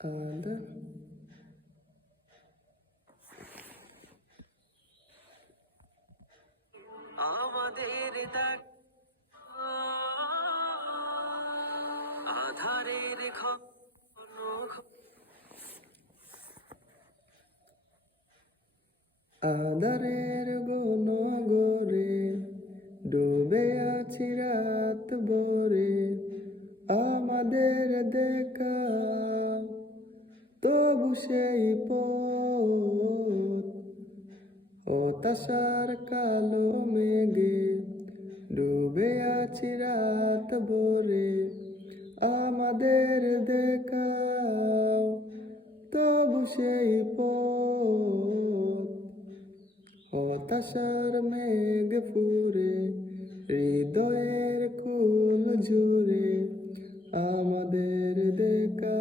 আদা আমাদের দেখ আধারের আধারের গরে ডুবে আছি রাত ভরে, আমাদের দেখা তবু সেই পথ হতাশার কালো মেঘে ডুবে আছি রাত ভরে, আমাদের দেখা তবু সেই পথ হতাশার মেঘ ফুরে হৃদয়ের কুল জুড়ে, আমাদের দেখা